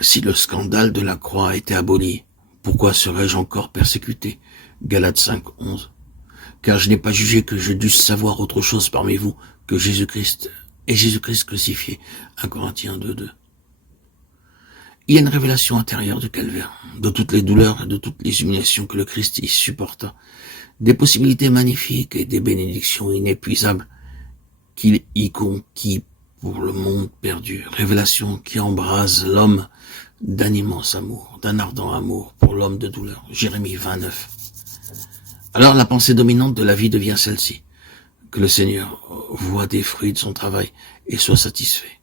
Si le scandale de la croix a été aboli, pourquoi serais-je encore persécuté? Galates 5, 11. Car je n'ai pas jugé que je dusse savoir autre chose parmi vous que Jésus-Christ et Jésus-Christ crucifié. 1 Corinthiens 2, 2. Il y a une révélation intérieure du calvaire, de toutes les douleurs et de toutes les humiliations que le Christ y supporta, des possibilités magnifiques et des bénédictions inépuisables qu'il y conquit pour le monde perdu. Révélation qui embrase l'homme d'un immense amour, d'un ardent amour pour l'homme de douleur. Jérémie 29. Alors la pensée dominante de la vie devient celle-ci, que le Seigneur voit des fruits de son travail et soit satisfait.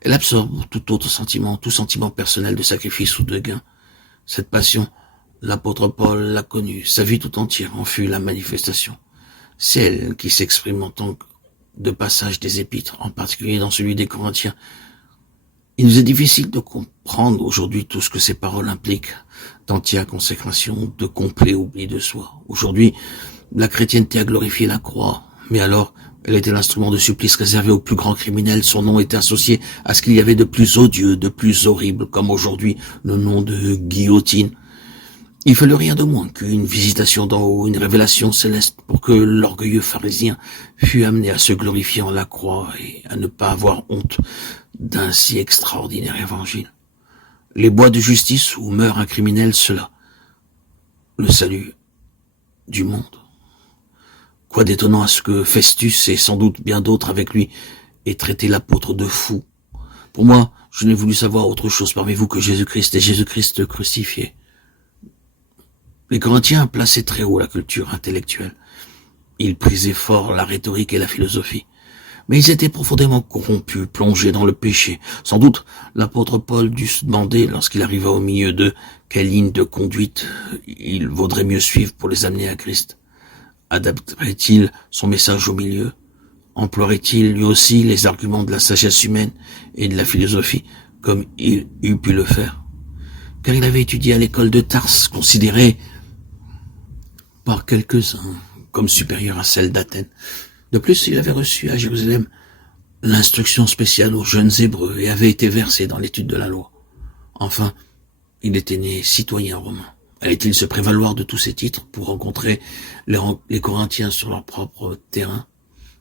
Elle absorbe tout autre sentiment, tout sentiment personnel de sacrifice ou de gain. Cette passion, l'apôtre Paul l'a connue, sa vie tout entière en fut la manifestation. C'est elle qui s'exprime en tant que de passage des épîtres, en particulier dans celui des Corinthiens. Il nous est difficile de comprendre aujourd'hui tout ce que ces paroles impliquent, d'entière consécration, de complet oubli de soi. Aujourd'hui, la chrétienté a glorifié la croix, mais alors, elle était l'instrument de supplice réservé aux plus grands criminels. Son nom était associé à ce qu'il y avait de plus odieux, de plus horrible, comme aujourd'hui le nom de guillotine. Il fallut rien de moins qu'une visitation d'en haut, une révélation céleste pour que l'orgueilleux pharisien fût amené à se glorifier en la croix et à ne pas avoir honte d'un si extraordinaire évangile. Les bois de justice où meurt un criminel, cela, le salut du monde. Quoi d'étonnant à ce que Festus et sans doute bien d'autres avec lui aient traité l'apôtre de fou. Pour moi, je n'ai voulu savoir autre chose parmi vous que Jésus-Christ et Jésus-Christ crucifié. Les Corinthiens plaçaient très haut la culture intellectuelle. Ils prisaient fort la rhétorique et la philosophie. Mais ils étaient profondément corrompus, plongés dans le péché. Sans doute, l'apôtre Paul dut se demander, lorsqu'il arriva au milieu d'eux, quelle ligne de conduite il vaudrait mieux suivre pour les amener à Christ. Adapterait-il son message au milieu? Emploierait-il lui aussi les arguments de la sagesse humaine et de la philosophie, comme il eût pu le faire? Car il avait étudié à l'école de Tarse, considérée par quelques-uns comme supérieure à celle d'Athènes. De plus, il avait reçu à Jérusalem l'instruction spéciale aux jeunes Hébreux et avait été versé dans l'étude de la loi. Enfin, il était né citoyen romain. Allait-il se prévaloir de tous ces titres pour rencontrer les Corinthiens sur leur propre terrain?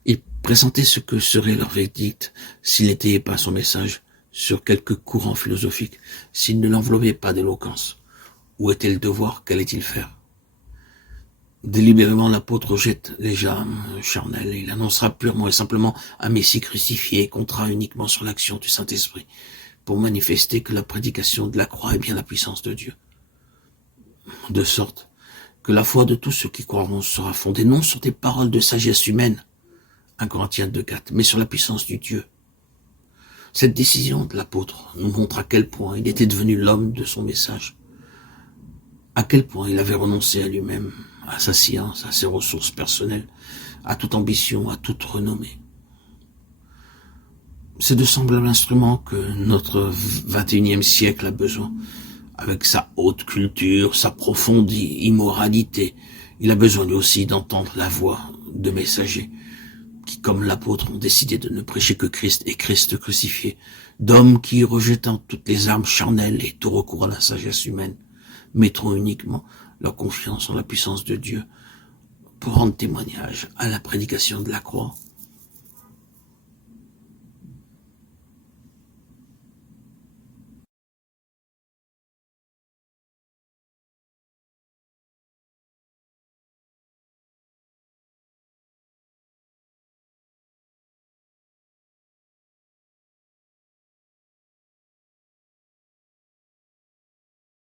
Il pressentait ce que serait leur verdict s'il n'étayait pas son message sur quelque courant philosophique, s'il ne l'enveloppait pas d'éloquence. Où était le devoir? Qu'allait-il faire? Délibérément, l'apôtre jette les âmes charnelles et il annoncera purement et simplement un Messie crucifié et comptera uniquement sur l'action du Saint-Esprit pour manifester que la prédication de la croix est bien la puissance de Dieu. De sorte que la foi de tous ceux qui croiront sera fondée non sur des paroles de sagesse humaine, 1 Corinthiens 2,4, mais sur la puissance du Dieu. Cette décision de l'apôtre nous montre à quel point il était devenu l'homme de son message, à quel point il avait renoncé à lui-même, à sa science, à ses ressources personnelles, à toute ambition, à toute renommée. C'est de semblables instruments que notre 21e siècle a besoin. Avec sa haute culture, sa profonde immoralité, il a besoin lui aussi d'entendre la voix de messagers qui, comme l'apôtre, ont décidé de ne prêcher que Christ et Christ crucifié, d'hommes qui, rejetant toutes les armes charnelles et tout recours à la sagesse humaine, mettront uniquement leur confiance en la puissance de Dieu pour rendre témoignage à la prédication de la croix.